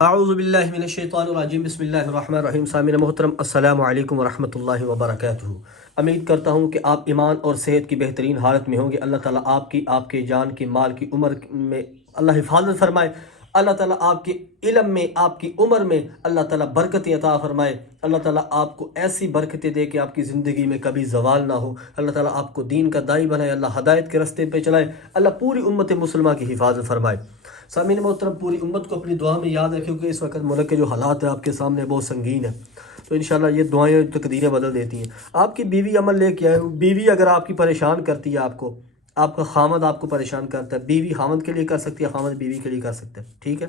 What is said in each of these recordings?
اعوذ باللہ من الشیطان الرجیم، بسم اللہ الرحمن الرحیم۔ سامعین محترم، السلام علیکم ورحمۃ اللہ وبرکاتہ۔ امید کرتا ہوں کہ آپ ایمان اور صحت کی بہترین حالت میں ہوں گے۔ اللہ تعالیٰ آپ کے جان کی، مال کی، عمر میں اللہ حفاظت فرمائے۔ اللہ تعالیٰ آپ کے علم میں، آپ کی عمر میں اللہ تعالیٰ برکتیں عطا فرمائے۔ اللہ تعالیٰ آپ کو ایسی برکتیں دے کہ آپ کی زندگی میں کبھی زوال نہ ہو۔ اللہ تعالیٰ آپ کو دین کا داعی بنائے، اللہ ہدایت کے راستے پہ چلائے، اللہ پوری امت مسلمہ کی حفاظت فرمائے۔ سامعین محترم، پوری امت کو اپنی دعا میں یاد رکھیں کہ اس وقت ملک کے جو حالات ہیں آپ کے سامنے بہت سنگین ہیں، تو انشاءاللہ یہ دعائیں تقدیریں بدل دیتی ہیں۔ آپ کی بیوی عمل لے کے آئے، بیوی اگر آپ کی پریشان کرتی ہے، آپ کا خامد آپ کو پریشان کرتا ہے، بیوی خامد کے لیے کر سکتی ہے، خامد بیوی کے لیے کر سکتے ہیں، ٹھیک ہے؟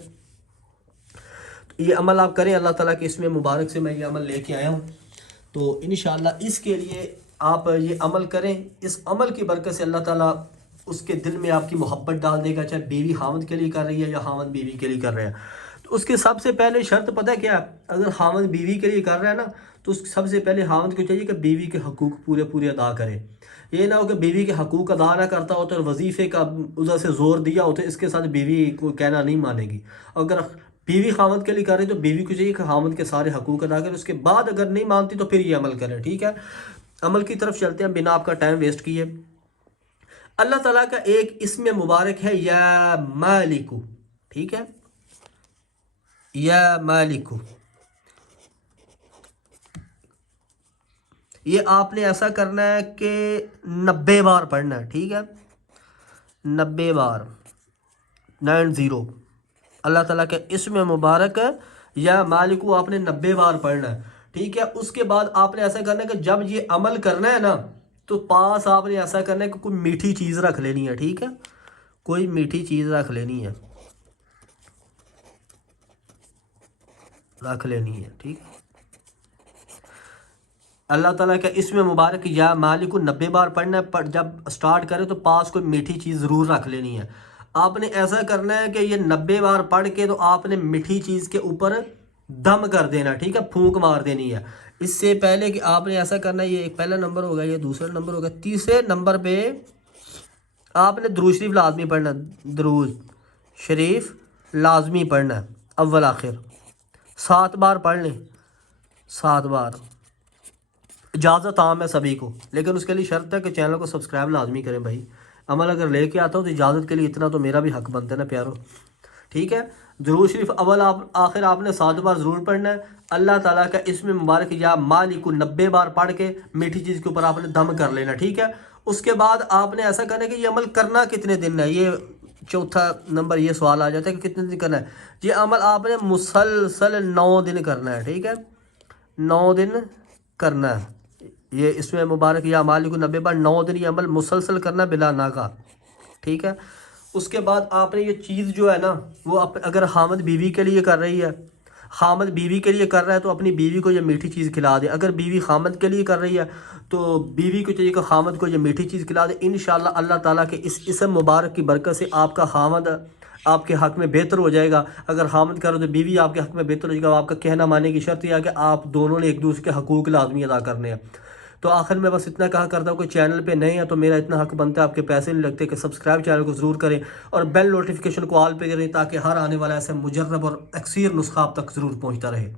تو یہ عمل آپ کریں، اللہ تعالیٰ کے اس میں مبارک سے میں یہ عمل لے کے آیا ہوں، تو انشاءاللہ اس کے لیے آپ یہ عمل کریں۔ اس عمل کی برکت سے اللہ تعالیٰ اس کے دل میں آپ کی محبت ڈال دے گا، چاہے بیوی خامد کے لیے کر رہی ہے یا خامد بیوی کے لیے کر رہے ہیں۔ تو اس کے سب سے پہلے شرط پتہ کیا ہے؟ اگر خامد بیوی کے لیے کر رہا ہے نا، تو اس سب سے پہلے خامد کو چاہیے کہ بیوی کے حقوق پورے ادا کرے۔ یہ نہ ہو کہ بیوی کے حقوق ادا نہ کرتا ہو تو وظیفے کا ادھر سے زور دیا ہوتا ہے، اس کے ساتھ بیوی کو کہنا نہیں مانے گی۔ اگر بیوی خامد کے لیے کر رہی تو بیوی کو چاہیے کہ خامد کے سارے حقوق ادا کرے، اس کے بعد اگر نہیں مانتی تو پھر یہ عمل کرے، ٹھیک ہے؟ عمل کی طرف چلتے ہیں بنا آپ کا ٹائم ویسٹ کیے۔ اللہ تعالیٰ کا ایک اسم مبارک ہے یا مالکو، ٹھیک ہے؟ یا مالکو، یہ آپ نے ایسا کرنا ہے کہ 90 بار پڑھنا ہے، ٹھیک ہے؟ 90 بار، 90۔ اللہ تعالیٰ کا اسم مبارک ہے یا مالکو آپ نے 90 بار پڑھنا ہے، ٹھیک ہے؟ اس کے بعد آپ نے ایسا کرنا ہے کہ جب یہ عمل کرنا ہے نا، تو پاس آپ نے ایسا کرنا ہے کہ کوئی میٹھی چیز رکھ لینی ہے، ٹھیک ہے؟ کوئی میٹھی چیز رکھ لینی ہے، ٹھیک ہے؟ اللہ تعالیٰ کا اسم مبارک یا مالک کو 90 بار پڑھنا ہے، جب سٹارٹ کرے تو پاس کوئی میٹھی چیز ضرور رکھ لینی ہے۔ آپ نے ایسا کرنا ہے کہ یہ 90 بار پڑھ کے تو آپ نے میٹھی چیز کے اوپر دم کر دینا، ٹھیک ہے؟ پھونک مار دینی ہے۔ اس سے پہلے کہ آپ نے ایسا کرنا ہے، یہ ایک پہلا نمبر ہوگا، یہ دوسرا نمبر ہوگا، تیسرے نمبر پہ آپ نے درود شریف لازمی پڑھنا ہے، درود شریف لازمی پڑھنا ہے، اول آخر 7 بار پڑھ لیں، 7 بار۔ اجازت عام ہے سبھی کو، لیکن اس کے لیے شرط ہے کہ چینل کو سبسکرائب لازمی کریں بھائی۔ عمل اگر لے کے آتا ہوں تو اجازت کے لیے اتنا تو میرا بھی حق بنتا ہے نا پیارو، ٹھیک ہے؟ درود شریف اول آخر آپ نے 7 بار ضرور پڑھنا ہے۔ اللہ تعالیٰ کا اسم مبارک یا مالک کو 90 بار پڑھ کے میٹھی چیز کے اوپر آپ نے دم کر لینا، ٹھیک ہے؟ اس کے بعد آپ نے ایسا کرنا ہے کہ یہ عمل کرنا کتنے دن ہے، یہ چوتھا نمبر یہ سوال آ جاتا ہے کہ کتنے دن کرنا ہے۔ یہ عمل آپ نے مسلسل 9 دن کرنا ہے، ٹھیک ہے؟ 9 دن کرنا ہے۔ یہ اس میں مبارک یا مالک کو 90 بار 9 دن یہ عمل مسلسل کرنا بلا ناغہ، ٹھیک ہے؟ اس کے بعد آپ نے یہ چیز جو ہے نا، وہ اگر خامد بیوی کے لیے کر رہی ہے، خامد بیوی کے لیے کر رہا ہے تو اپنی بیوی کو یہ میٹھی چیز کھلا دے۔ اگر بیوی خامد کے لیے کر رہی ہے تو بیوی کو چاہیے کہ خامد کو یہ میٹھی چیز کھلا دے۔ انشاءاللہ اللہ تعالیٰ کے اس اسم مبارک کی برکت سے آپ کا خامد آپ کے حق میں بہتر ہو جائے گا۔ اگر خامد کرو تو بیوی آپ کے حق میں بہتر ہو جائے گا۔ آپ کا کہنا ماننے کی شرط یہ ہے کہ آپ دونوں نے ایک دوسرے کے حقوق لازمی ادا کرنے ہیں۔ تو آخر میں بس اتنا کہا کرتا ہوں کہ چینل پہ نئے ہیں تو میرا اتنا حق بنتا ہے، آپ کے پیسے نہیں لگتے، کہ سبسکرائب چینل کو ضرور کریں اور بیل نوٹیفیکیشن کو آل پہ کریں تاکہ ہر آنے والا ایسا مجرب اور اکثیر نسخہ آپ تک ضرور پہنچتا رہے۔